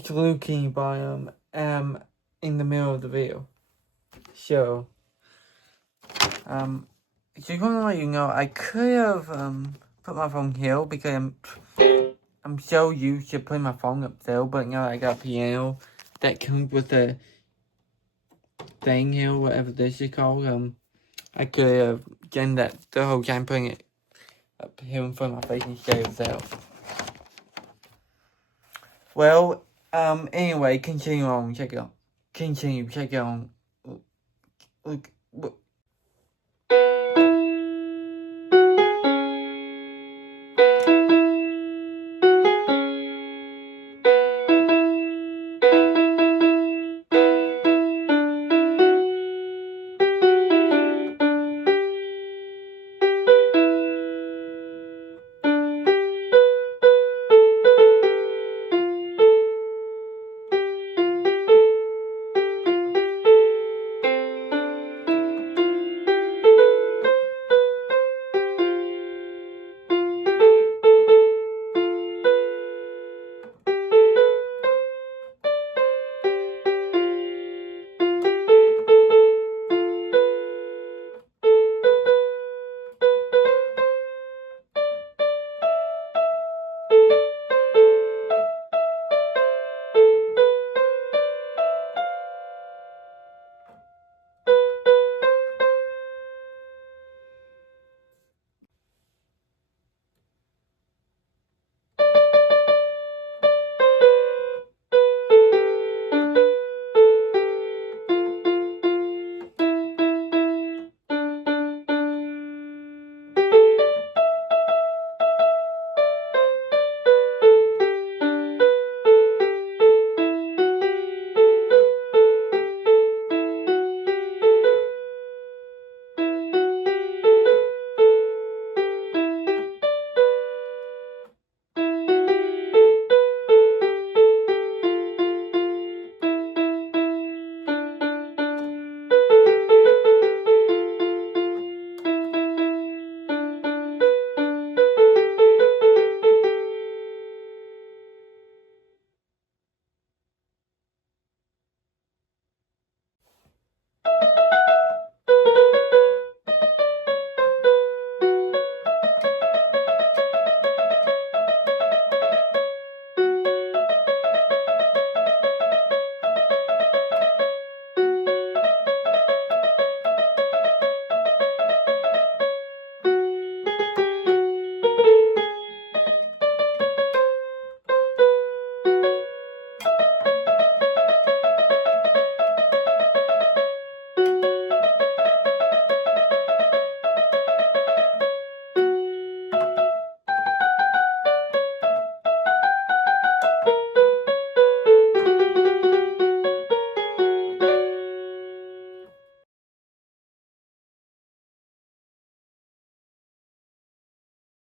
it's looking by in the middle of the video. So just want to let you know I could have put my phone here because I'm so used to putting my phone up there, but now I got a piano that comes with the thing here, whatever this is called. I could have done that the whole time, putting it up here in front of my face instead of there. Well, anyway, continue, check it out. Look,